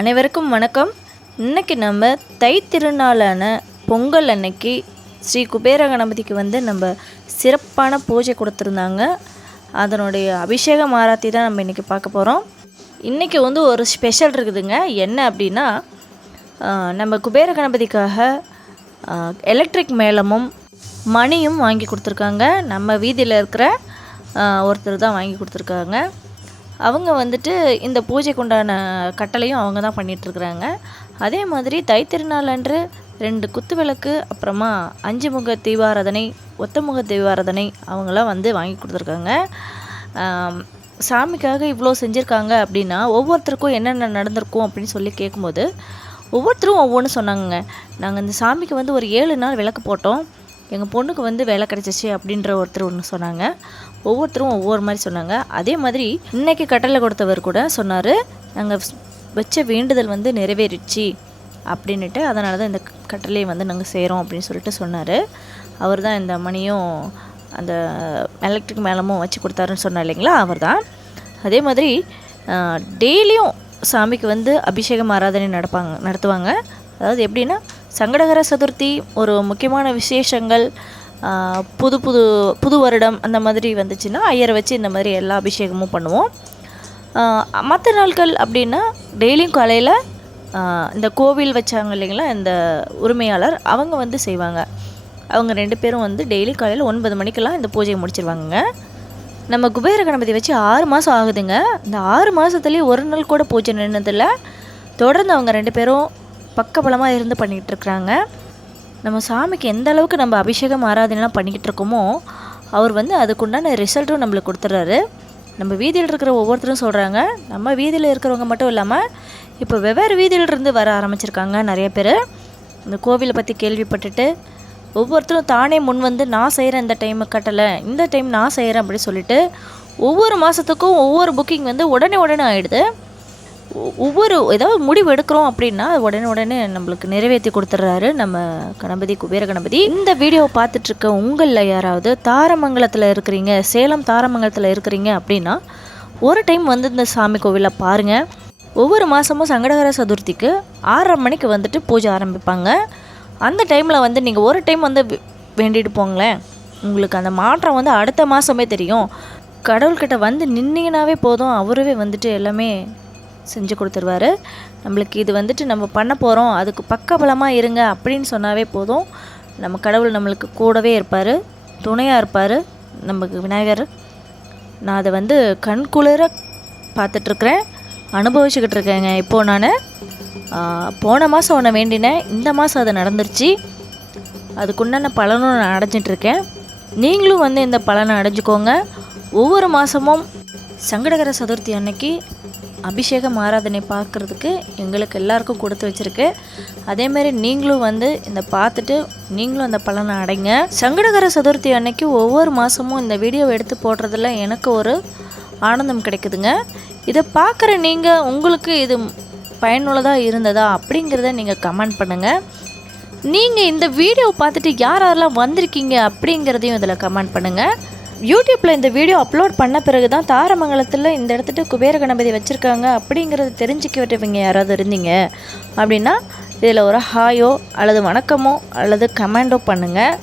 அனைவருக்கும் வணக்கம். இன்றைக்கி நம்ம தை திருநாளான பொங்கல் அன்னைக்கு ஸ்ரீ குபேர கணபதிக்கு நம்ம சிறப்பான பூஜை கொடுத்துருந்தாங்க. அதனுடைய அபிஷேகம் ஆராத்தி தான் நம்ம இன்றைக்கி பார்க்க போகிறோம். இன்றைக்கி ஒரு ஸ்பெஷல் இருக்குதுங்க. என்ன அப்படின்னா, நம்ம குபேர கணபதிக்காக எலக்ட்ரிக் மேளமும் மணியும் வாங்கி கொடுத்துருக்காங்க. நம்ம வீதியில் இருக்கிற ஒருத்தர் தான் வாங்கி கொடுத்துருக்காங்க. அவங்க இந்த பூஜைக்கு உண்டான கட்டளையும் அவங்க தான் பண்ணிகிட்ருக்குறாங்க. அதே மாதிரி தை திருநாள் அன்று 2 குத்து விளக்கு, அப்புறமா 5 முக தீபாராதனை, ஒத்தமுக தீபாராதனை அவங்களாம் வாங்கி கொடுத்துருக்காங்க. சாமிக்காக இவ்வளோ செஞ்சுருக்காங்க அப்படின்னா ஒவ்வொருத்தருக்கும் என்னென்ன நடந்திருக்கும் அப்படின்னு சொல்லி கேட்கும்போது ஒவ்வொருத்தரும் ஒவ்வொன்று சொன்னாங்க. நாங்கள் இந்த சாமிக்கு ஒரு 7 நாள் விளக்கு போட்டோம், எங்கள் பொண்ணுக்கு வேலை கிடச்சிச்சு அப்படின்ற ஒருத்தர் ஒன்று சொன்னாங்க. ஒவ்வொருத்தரும் ஒவ்வொரு மாதிரி சொன்னாங்க. அதே மாதிரி இன்றைக்கி கட்டளை கொடுத்தவர் கூட சொன்னார், நாங்கள் வச்ச வேண்டுதல் நிறைவேறிச்சு அப்படின்ட்டு, அதனால தான் இந்த கட்டளையை நாங்கள் செய்கிறோம் அப்படின்னு சொல்லிட்டு சொன்னார். அவர் தான் இந்த மணியும் அந்த எலக்ட்ரிக் மேளமும் வச்சு கொடுத்தாருன்னு சொன்னார் இல்லைங்களா, அவர் தான். அதே மாதிரி டெய்லியும் சாமிக்கு அபிஷேகம் ஆராதனை நடத்துவாங்க. அதாவது எப்படின்னா, சங்கடகர சதுர்த்தி ஒரு முக்கியமான விசேஷங்கள், புது வருடம் அந்த மாதிரி வந்துச்சுன்னா ஐயரை வச்சு இந்த மாதிரி எல்லா அபிஷேகமும் பண்ணுவோம். மற்ற நாட்கள் அப்படின்னா டெய்லியும் காலையில் இந்த கோவில் வச்சாங்க இல்லைங்களா, இந்த உரிமையாளர் அவங்க செய்வாங்க. அவங்க 2 பேரும் டெய்லி காலையில் 9 மணிக்கெல்லாம் இந்த பூஜையை முடிச்சிருவாங்க. நம்ம குபேர கணபதி வச்சு 6 மாதம் ஆகுதுங்க. இந்த 6 மாதத்துலேயே ஒரு நாள் கூட பூஜை நின்னதில்லை. தொடர்ந்து அவங்க 2 பேரும் பக்கபலமாக இருந்து பண்ணிக்கிட்டு இருக்கிறாங்க. நம்ம சாமிக்கு எந்த அளவுக்கு நம்ம அபிஷேகம் ஆராதனைலாம் பண்ணிக்கிட்டு இருக்கோமோ, அவர் அதுக்குண்டான ரிசல்ட்டும் நம்மளுக்கு கொடுத்துட்றாரு. நம்ம வீதியில் இருக்கிற ஒவ்வொருத்தரும் சொல்கிறாங்க, நம்ம வீதியில் இருக்கிறவங்க மட்டும் இல்லாமல் இப்போ வெவ்வேறு வீதியிலிருந்து வர ஆரம்பிச்சிருக்காங்க நிறைய பேர். இந்த கோவிலை பற்றி கேள்விப்பட்டுட்டு ஒவ்வொருத்தரும் தானே முன் நான் செய்கிறேன், இந்த டைம் கட்டலை, இந்த டைம் நான் செய்கிறேன் அப்படி சொல்லிட்டு ஒவ்வொரு மாதத்துக்கும் ஒவ்வொரு புக்கிங் உடனே ஆகிடுது. ஒவ்வொரு ஏதாவது முடிவு எடுக்கிறோம் அப்படின்னா உடனே நம்மளுக்கு நிறைவேற்றி கொடுத்துட்றாரு நம்ம கணபதி, குபேர கணபதி. இந்த வீடியோவை பார்த்துட்ருக்க உங்களில் யாராவது தாரமங்கலத்தில் இருக்கிறீங்க, சேலம் தாரமங்கலத்தில் இருக்கிறீங்க அப்படின்னா ஒரு டைம் இந்த சாமி கோவிலில் பாருங்கள். ஒவ்வொரு மாதமும் சங்கடகர சதுர்த்திக்கு 6:30 மணிக்கு பூஜை ஆரம்பிப்பாங்க. அந்த டைமில் நீங்கள் ஒரு டைம் வேண்டிட்டு போங்களேன், உங்களுக்கு அந்த மாற்றம் அடுத்த மாதமே தெரியும். கடவுள்கிட்ட நின்னீங்கன்னாவே போதும், அவரவே எல்லாமே செஞ்சு கொடுத்துருவாரு. நம்மளுக்கு இது நம்ம பண்ண போகிறோம், அதுக்கு பக்கபலமாக இருங்க அப்படின்னு சொன்னாவே போதும், நம்ம கடவுள் நம்மளுக்கு கூடவே இருப்பார், துணையாக இருப்பார். நமக்கு விநாயகர், நான் அதை கண்குளிர பார்த்துட்ருக்குறேன், அனுபவிச்சுக்கிட்டு இருக்கேங்க. இப்போது நான் போன மாதம் ஒன்று வேண்டினேன், இந்த மாதம் அது நடந்துருச்சு. அதுக்குண்டான பலனும் நான் அடைஞ்சிட்ருக்கேன். நீங்களும் இந்த பலனை அடைஞ்சிக்கோங்க. ஒவ்வொரு மாதமும் சங்கடகர சதுர்த்தி அன்னைக்கு அபிஷேகம் ஆராதனை பார்க்குறதுக்கு எங்களுக்கு எல்லாருக்கும் கொடுத்து வச்சுருக்கு. அதேமாரி நீங்களும் இந்த பார்த்துட்டு நீங்களும் அந்த பலனை அடைங்க. சங்கடகர சதுர்த்தி அன்னைக்கு ஒவ்வொரு மாதமும் இந்த வீடியோவை எடுத்து போடுறதுல எனக்கு ஒரு ஆனந்தம் கிடைக்குதுங்க. இதை பார்க்குற நீங்கள், உங்களுக்கு இது பயனுள்ளதாக இருந்ததா அப்படிங்கிறத நீங்கள் கமெண்ட் பண்ணுங்கள். நீங்கள் இந்த வீடியோவை பார்த்துட்டு யாரெல்லாம் வந்திருக்கீங்க அப்படிங்கிறதையும் இதில் கமெண்ட் பண்ணுங்கள். யூடியூப்பில் இந்த வீடியோ அப்லோட் பண்ண பிறகு தான் தாரமங்கலத்தில் இந்த இடத்துட்டு குபேர கணபதி வச்சுருக்காங்க அப்படிங்கிறது தெரிஞ்சுக்கிட்டவங்க யாராவது இருந்தீங்க அப்படின்னா இதில் ஒரு ஹாயோ அல்லது வணக்கமோ அல்லது கமெண்டோ பண்ணுங்கள்,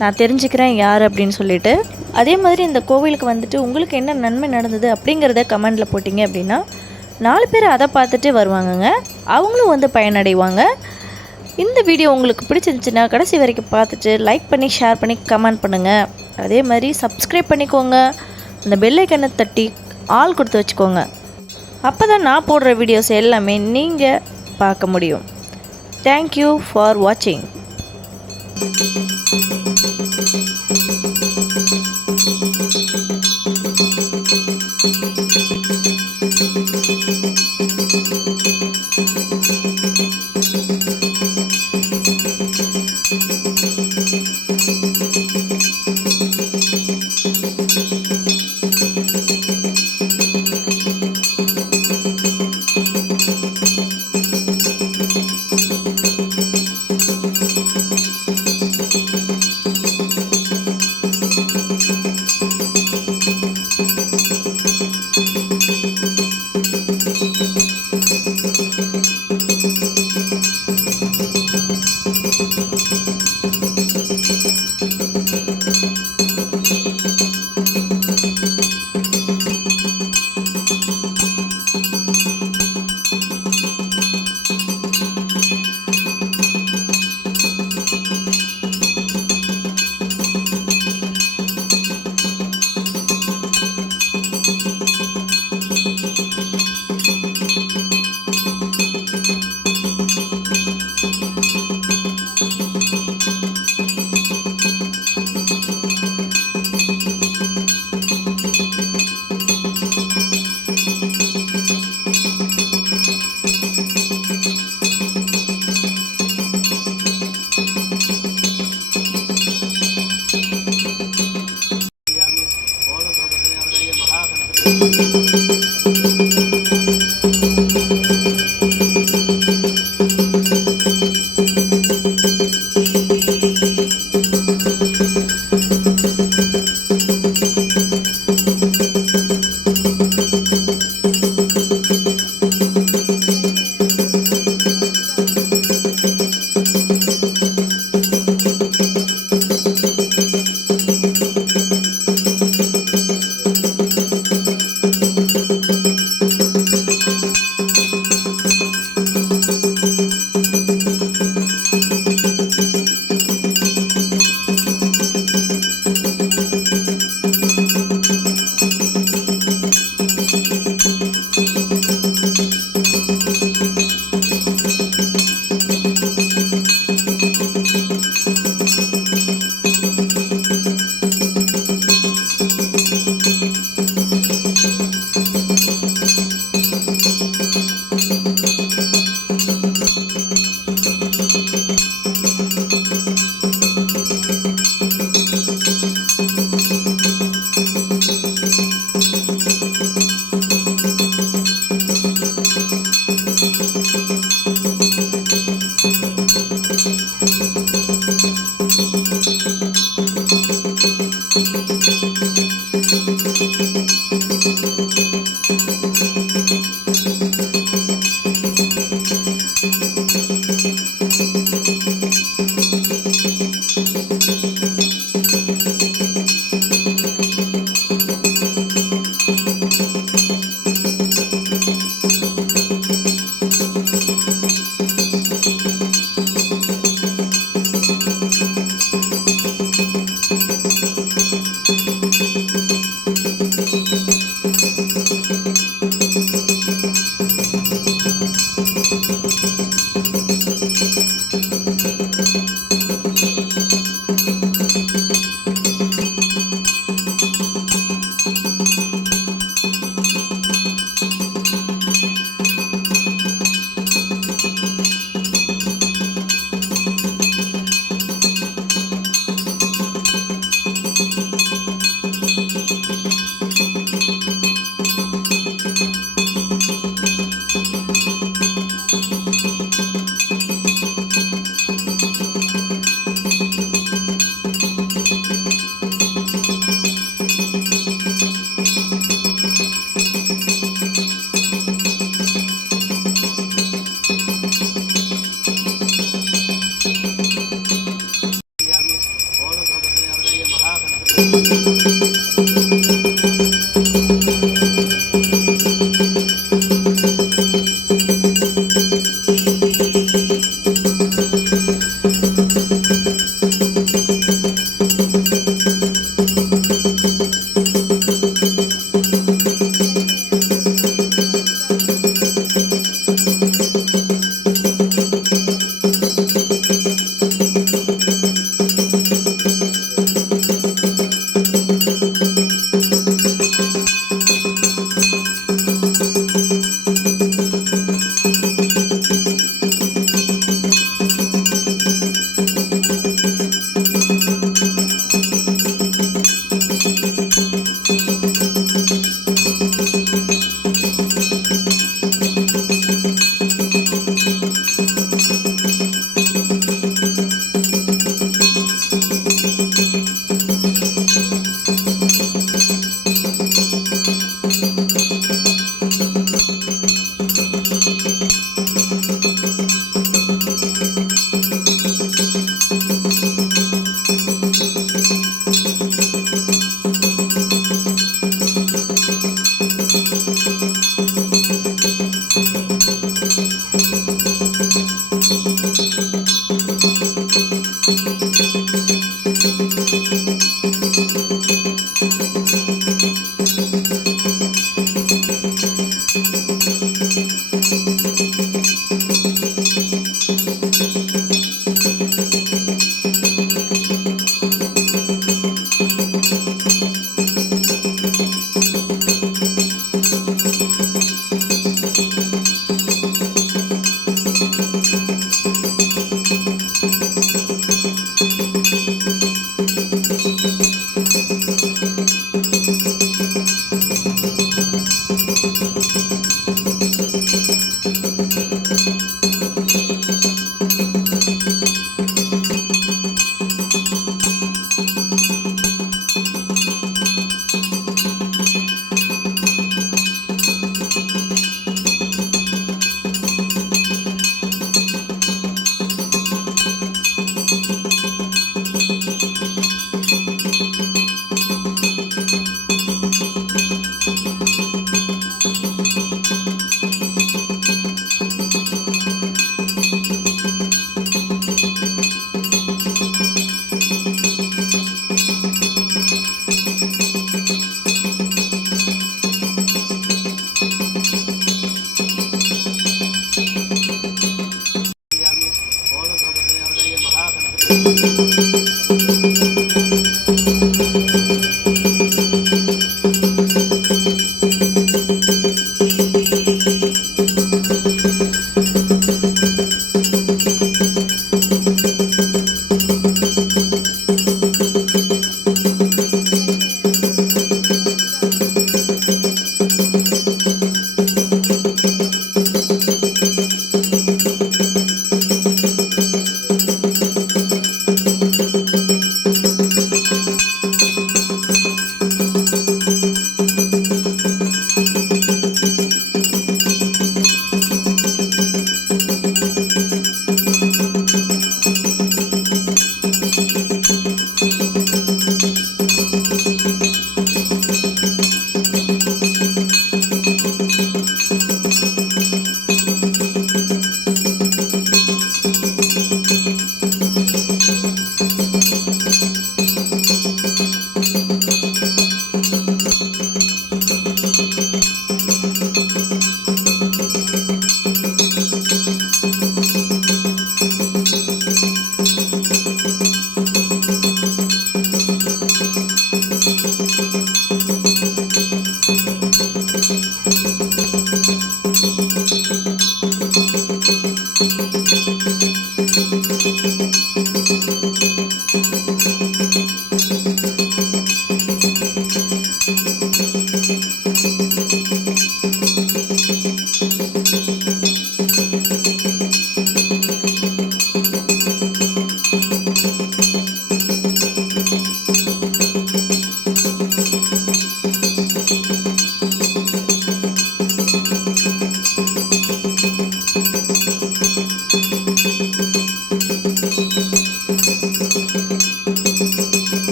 நான் தெரிஞ்சுக்கிறேன் யார் அப்படின்னு சொல்லிட்டு. அதே மாதிரி இந்த கோவிலுக்கு உங்களுக்கு என்ன நன்மை நடந்தது அப்படிங்கிறத கமெண்டில் போட்டிங்க அப்படின்னா 4 பேர் அதை பார்த்துட்டு வருவாங்கங்க, அவங்களும் பயனடைவாங்க. இந்த வீடியோ உங்களுக்கு பிடிச்சிருந்துச்சுன்னா கடைசி வரைக்கும் பார்த்துட்டு லைக் பண்ணி, ஷேர் பண்ணி, கமெண்ட் பண்ணுங்கள். அதே மாதிரி சப்ஸ்கிரைப் பண்ணிக்கோங்க. அந்த பெல் ஐக்கனை தட்டி ஆல் கொடுத்து வச்சுக்கோங்க. அப்போ தான் நான் போடுற வீடியோஸ் எல்லாமே நீங்கள் பார்க்க முடியும். தேங்க்யூ ஃபார் வாட்சிங்.